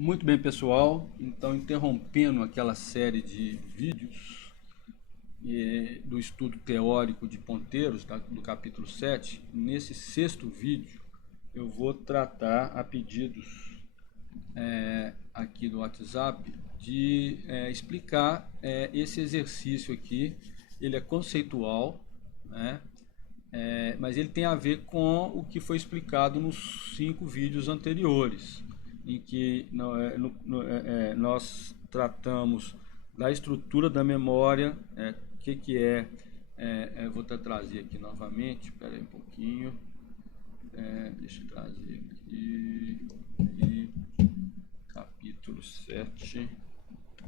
Muito bem, pessoal. Então, interrompendo aquela série de vídeos do estudo teórico de ponteiros, do capítulo 7, nesse sexto vídeo eu vou tratar, a pedidos aqui do WhatsApp, de explicar esse exercício aqui. Ele é conceitual, né? Mas ele tem a ver com o que foi explicado nos 5 vídeos anteriores, em que nós tratamos da estrutura da memória, vou trazer aqui novamente, espera aí um pouquinho, deixa eu trazer aqui, capítulo 7,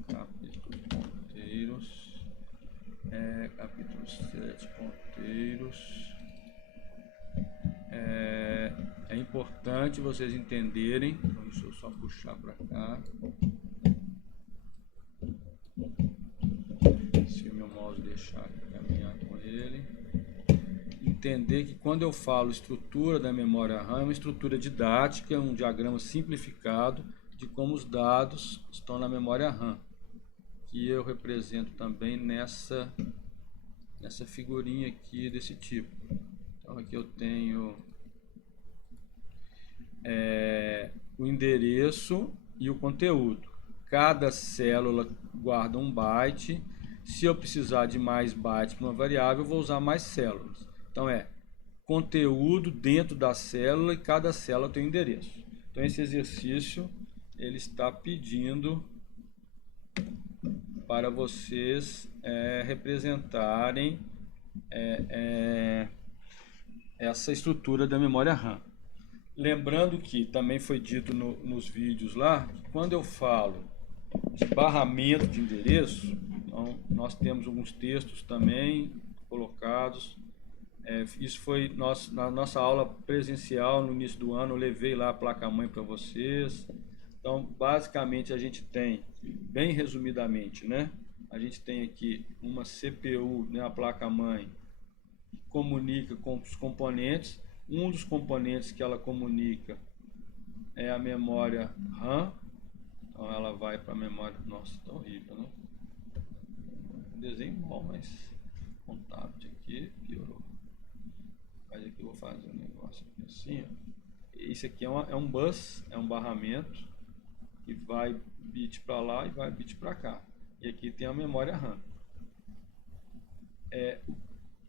capítulo ponteiros, capítulo 7, ponteiros. É importante vocês entenderem, então deixa eu só puxar para cá, se o meu mouse deixar caminhar com ele, entender que quando eu falo estrutura da memória RAM, é uma estrutura didática, um diagrama simplificado de como os dados estão na memória RAM, que eu represento também nessa figurinha aqui desse tipo. Então aqui eu tenho o endereço e o conteúdo. Cada célula guarda um byte. Se eu precisar de mais bytes para uma variável, eu vou usar mais células. Então conteúdo dentro da célula, e cada célula tem um endereço. Então esse exercício ele está pedindo para vocês representarem essa estrutura da memória RAM. Lembrando que também foi dito nos vídeos lá, que quando eu falo de barramento de endereço, então nós temos alguns textos também colocados. Isso foi na nossa aula presencial no início do ano, eu levei lá a placa-mãe para vocês. Então, basicamente, a gente tem, bem resumidamente, né? A gente tem aqui uma CPU, né, a placa-mãe, que comunica com os componentes. Um dos componentes que ela comunica é a memória RAM. Então ela vai para a memória... Nossa, tá horrível, né? Desenho bom, mas com o tablet aqui piorou. Mas aqui eu vou fazer um negócio aqui assim, ó. Isso aqui é um bus, é um barramento que vai bit para lá e vai bit para cá. E aqui tem a memória RAM.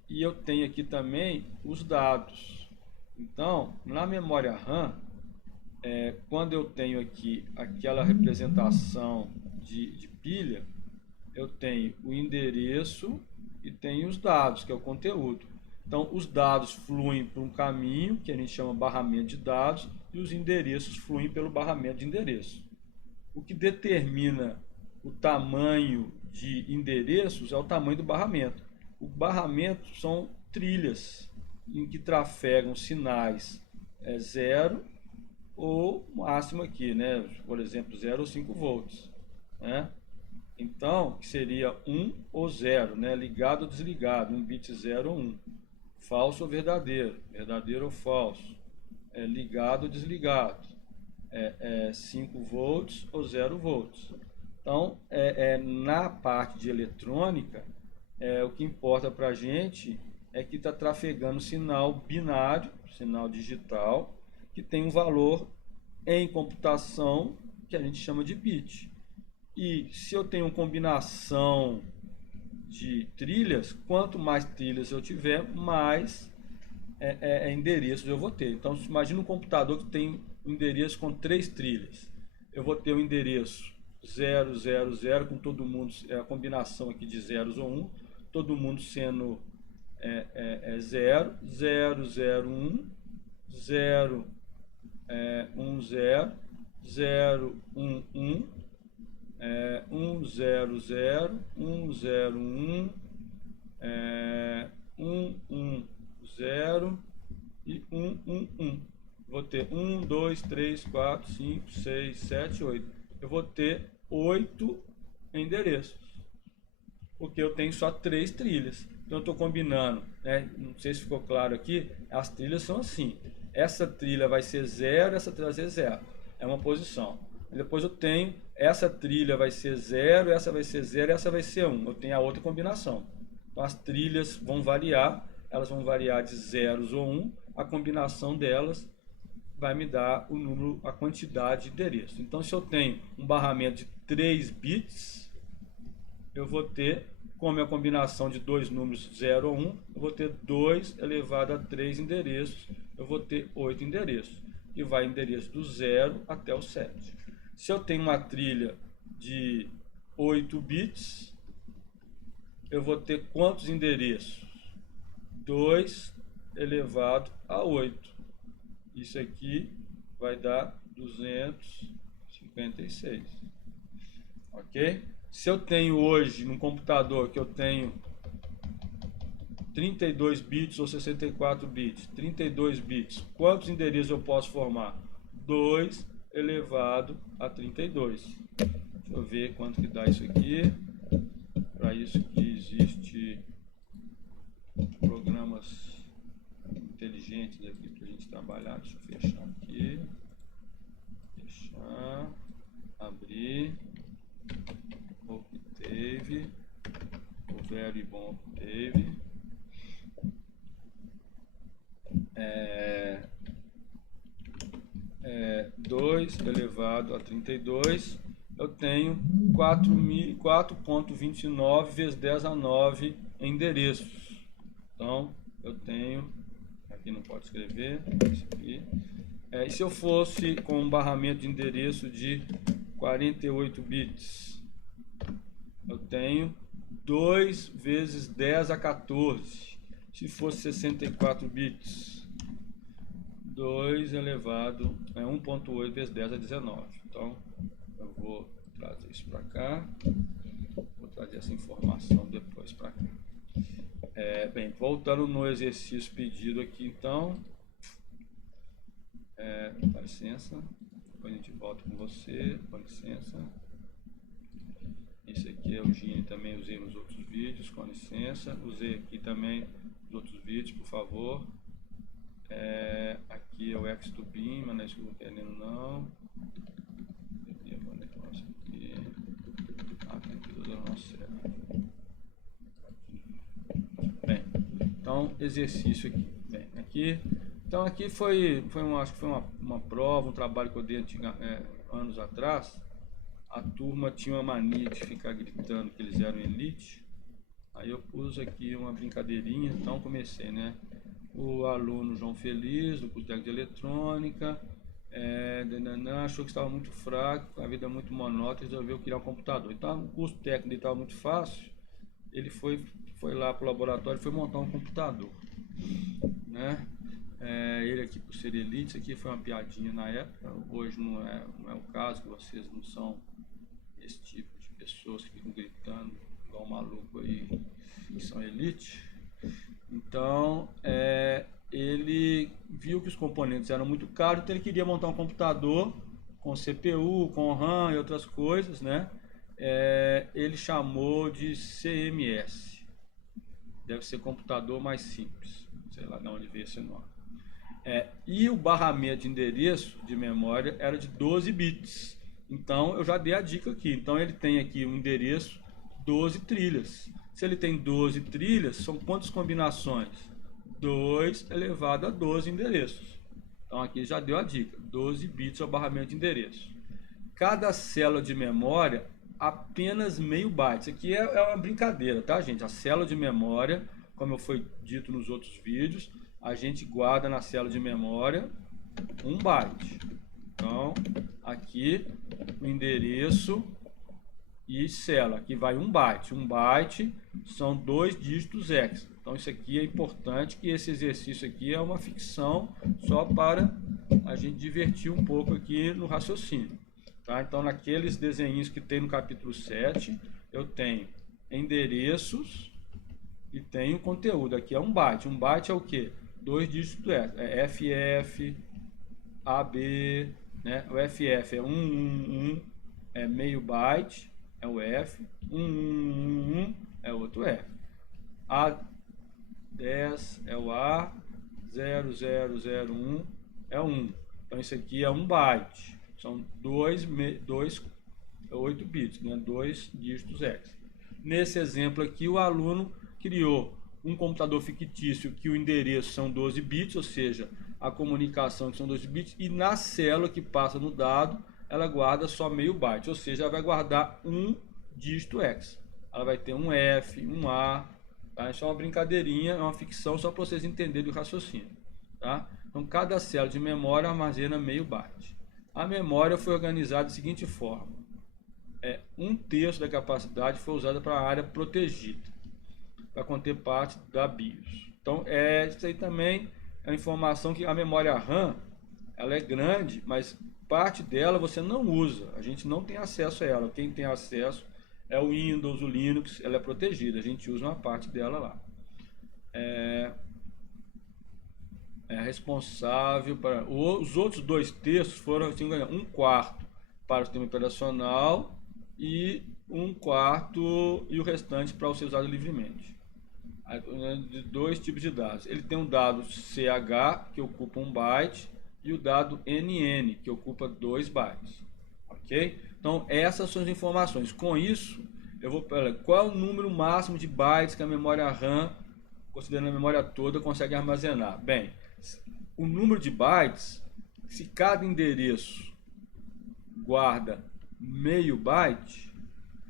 E eu tenho aqui também os dados. Então, na memória RAM, quando eu tenho aqui aquela representação de pilha, eu tenho o endereço e tenho os dados, que é o conteúdo. Então, os dados fluem por um caminho, que a gente chama barramento de dados, e os endereços fluem pelo barramento de endereço. O que determina o tamanho de endereços é o tamanho do barramento. O barramento são trilhas em que trafegam sinais 0 ou máximo aqui, né? Por exemplo, 0 ou 5 volts, né? Então, que seria 1 ou 0, né? Ligado ou desligado, um bit 0 ou 1. Falso ou verdadeiro, verdadeiro ou falso, ligado ou desligado, 5 volts ou 0 volts. Então, na parte de eletrônica, o que importa para a gente é que está trafegando sinal binário, sinal digital, que tem um valor em computação que a gente chama de bit. E se eu tenho uma combinação de trilhas, quanto mais trilhas eu tiver, mais endereços eu vou ter. Então, imagina um computador que tem um endereço com 3 trilhas. Eu vou ter o endereço 0, 0, 0, com todo mundo, a combinação aqui de zeros ou 1, todo mundo sendo 0, 0, 0, 1, 0, 1, 0, 0, 1, 1, 1, 0, 0, 1, 0, 1, 1, 1, 0 e 1, 1, 1. Vou ter 1, 2, 3, 4, 5, 6, 7, 8. Eu vou ter 8 endereços, porque eu tenho só 3 trilhas. Então eu estou combinando, né? Não sei se ficou claro aqui, as trilhas são assim. Essa trilha vai ser 0, essa trilha vai ser 0. É uma posição. Depois eu tenho, essa trilha vai ser 0, essa vai ser 0, essa vai ser 1. Eu tenho a outra combinação. Então as trilhas vão variar, elas vão variar de zeros ou 1. A combinação delas vai me dar o número, a quantidade de endereços. Então se eu tenho um barramento de 3 bits, eu vou ter, como é a combinação de dois números 0 ou 1, eu vou ter 2 elevado a 3 endereços, eu vou ter 8 endereços, que vai endereço do 0 até o 7. Se eu tenho uma trilha de 8 bits, eu vou ter quantos endereços? 2 elevado a 8. Isso aqui vai dar 256. Ok? Se eu tenho hoje no computador que eu tenho 32 bits ou 64 bits, 32 bits, quantos endereços eu posso formar? 2 elevado a 32. Deixa eu ver quanto que dá isso aqui. Para isso que existe programas inteligentes aqui para a gente trabalhar. Deixa eu fechar aqui. Fechar. Abrir. Octave. O very bom Octave. 2 elevado a 32, eu tenho 4.29 vezes 10 a 9 endereços. Então, eu tenho, aqui não pode escrever, esse aqui. E se eu fosse com um barramento de endereço de 48 bits, eu tenho 2 vezes 10 a 14. Se fosse 64 bits, 2 elevado a 1.8 vezes 10 a 19. Então, eu vou trazer isso para cá. Vou trazer essa informação depois para cá. Bem, voltando no exercício pedido aqui, então. Dá licença. Depois a gente volta com você. Com licença. Esse aqui é o Gini, também usei nos outros vídeos. Com licença. Usei aqui também nos outros vídeos, por favor. Aqui é o X2Beam, mas não é isso que eu estou querendo não. Aqui é o negócio aqui. Tem aqui do nosso certo. Bem, então exercício aqui. Bem, aqui. Então aqui acho que foi uma prova, um trabalho que eu dei anos atrás. A turma tinha uma mania de ficar gritando que eles eram elite. Aí eu pus aqui uma brincadeirinha, então comecei, né? O aluno João Feliz, do curso técnico de eletrônica, achou que estava muito fraco, a vida muito monótona, resolveu criar um computador. Então o curso técnico estava muito fácil, ele foi lá para o laboratório e foi montar um computador, né? Ele aqui, por ser elite, isso aqui foi uma piadinha na época, hoje não é o caso, que vocês não são esse tipo de pessoas que ficam gritando igual um maluco aí, que são elite. Então, ele viu que os componentes eram muito caros, então ele queria montar um computador com CPU, com RAM e outras coisas, né? Ele chamou de CMS. Deve ser computador mais simples. Sei lá de onde veio esse nome. E o barramento de endereço de memória era de 12 bits. Então, eu já dei a dica aqui. Então, ele tem aqui um endereço 12 trilhas. Se ele tem 12 trilhas, são quantas combinações? 2 elevado a 12 endereços. Então aqui já deu a dica, 12 bits é o barramento de endereço. Cada célula de memória, apenas meio byte. Isso aqui é uma brincadeira, tá, gente? A célula de memória, como foi dito nos outros vídeos, a gente guarda na célula de memória 1 byte. Então, aqui o endereço e célula, aqui vai 1 byte. 1 byte são 2 dígitos hexa. Então isso aqui é importante, que esse exercício aqui é uma ficção só para a gente divertir um pouco aqui no raciocínio. Tá? Então naqueles desenhos que tem no capítulo 7, eu tenho endereços e tenho conteúdo. Aqui é 1 byte. 1 byte é o que? 2 dígitos hexa. É FF, AB, né? O FF é 111, é meio byte. É o F, 111 é outro F, A10 é o A, 0001 é o 1. Então isso aqui é 1 byte. São 8 bits, né? 2 dígitos hexa. Nesse exemplo aqui, o aluno criou um computador fictício que o endereço são 12 bits, ou seja, a comunicação que são 12 bits, e na célula que passa no dado, ela guarda só meio byte, ou seja, ela vai guardar um dígito hexa. Ela vai ter um F, um A, tá? Isso é uma brincadeirinha, é uma ficção só para vocês entenderem o raciocínio, tá? Então, cada célula de memória armazena meio byte. A memória foi organizada da seguinte forma: um terço da capacidade foi usada para a área protegida, para conter parte da BIOS. Então, isso aí também é a informação que a memória RAM, ela é grande, mas parte dela você não usa, a gente não tem acesso a ela. Quem tem acesso é o Windows, o Linux, ela é protegida, a gente usa uma parte dela lá. É responsável para... Os outros 2 terços foram, assim, um quarto para o sistema operacional e um quarto e o restante para ser usado livremente. De 2 tipos de dados. Ele tem um dado CH, que ocupa 1 byte, e o dado NN, que ocupa 2 bytes. Ok? Então, essas são as informações. Com isso, eu vou... Qual é o número máximo de bytes que a memória RAM, considerando a memória toda, consegue armazenar? Bem, o número de bytes, se cada endereço guarda meio byte,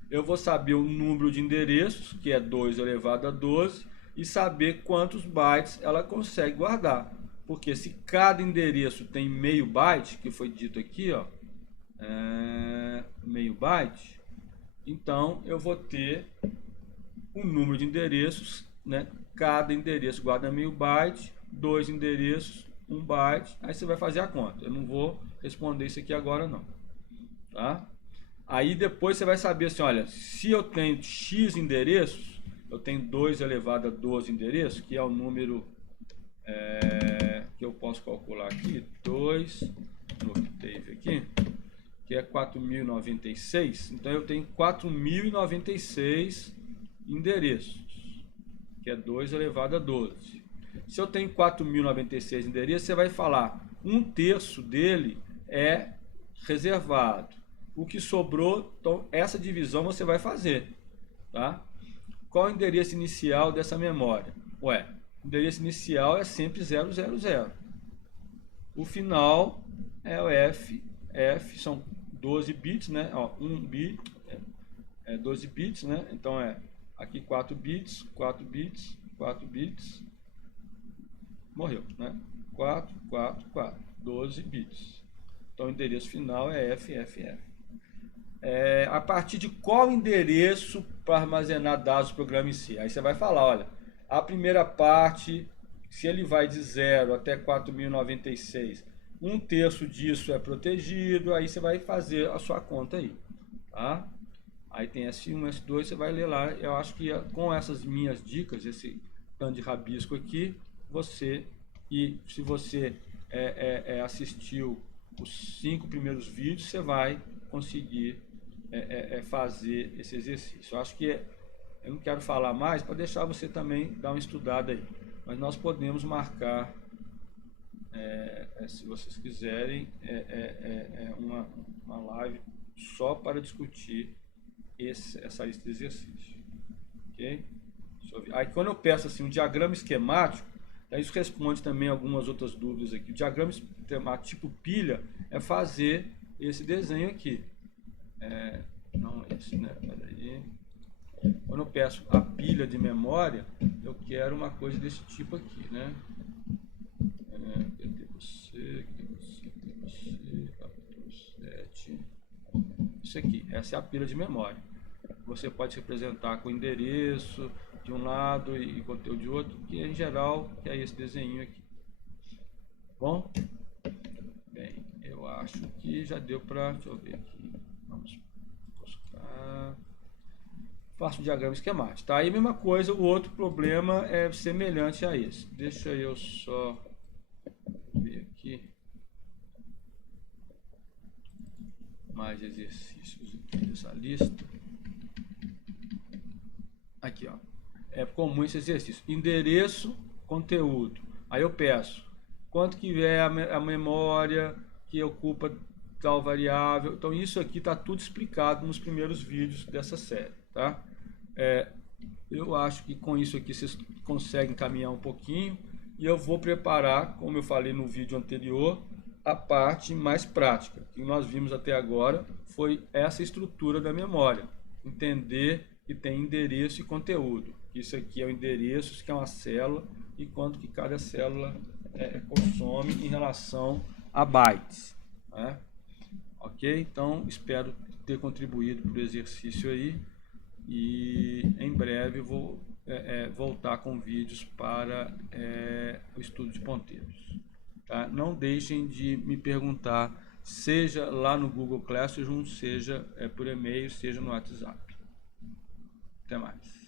eu vou saber o número de endereços, que é 2 elevado a 12, e saber quantos bytes ela consegue guardar. Porque se cada endereço tem meio byte, que foi dito aqui, ó, meio byte, então eu vou ter o número de endereços, né? Cada endereço guarda meio byte, 2 endereços, 1 byte, aí você vai fazer a conta. Eu não vou responder isso aqui agora não, tá? Aí depois você vai saber assim, olha, se eu tenho X endereços, eu tenho 2 elevado a 12 endereços, que é o número que eu posso calcular aqui, 2 no octave aqui, que é 4096, então eu tenho 4096 endereços, que é 2 elevado a 12. Se eu tenho 4096 endereços, você vai falar, um terço dele é reservado. O que sobrou, então essa divisão você vai fazer, tá? Qual é o endereço inicial dessa memória? O endereço inicial é sempre 000. O final é o F são 12 bits, né? Ó, 1 bit é 12 bits, né? Então aqui 4 bits, 4 bits, 4 bits, morreu, né? 4, 4, 4, 12 bits. Então o endereço final é FFF. A partir de qual endereço para armazenar dados do programa em si? Aí você vai falar, olha, a primeira parte, se ele vai de 0 até 4096, um terço disso é protegido, aí você vai fazer a sua conta aí, tá? Aí tem S1, S2, você vai ler lá. Eu acho que com essas minhas dicas, esse tanto de rabisco aqui, se você assistiu os 5 primeiros vídeos, você vai conseguir fazer esse exercício. Eu acho que eu não quero falar mais para deixar você também dar uma estudada aí. Mas nós podemos marcar, se vocês quiserem, uma live só para discutir essa lista de exercícios. Ok? Aí quando eu peço assim, um diagrama esquemático, isso responde também algumas outras dúvidas aqui. O diagrama esquemático tipo pilha é fazer esse desenho aqui. Não esse, né? Peraí. Quando eu peço a pilha de memória, eu quero uma coisa desse tipo aqui, né? Cadê você? Cadê você? Cadê você? 4, 7. Isso aqui, essa é a pilha de memória. Você pode representar com endereço de um lado e conteúdo de outro, que em geral é esse desenho aqui. Bom? Bem, eu acho que já deu para... Deixa eu ver aqui. Vamos buscar... Faço um diagrama esquemático. Tá? Aí a mesma coisa, o outro problema é semelhante a esse. Deixa eu só ver aqui. Mais exercícios aqui dessa lista. Aqui, ó. É comum esse exercício. Endereço, conteúdo. Aí eu peço quanto que é a memória que ocupa tal variável. Então isso aqui está tudo explicado nos primeiros vídeos dessa série, tá? Eu acho que com isso aqui vocês conseguem caminhar um pouquinho, e eu vou preparar, como eu falei no vídeo anterior, a parte mais prática. O que nós vimos até agora foi essa estrutura da memória. Entender que tem endereço e conteúdo. Isso aqui é o endereço, isso aqui é uma célula, e quanto que cada célula consome em relação a bytes, né? Ok? Então, espero ter contribuído para o exercício aí, e em breve vou voltar com vídeos para o estudo de ponteiros. Tá? Não deixem de me perguntar, seja lá no Google Classroom, seja por e-mail, seja no WhatsApp. Até mais.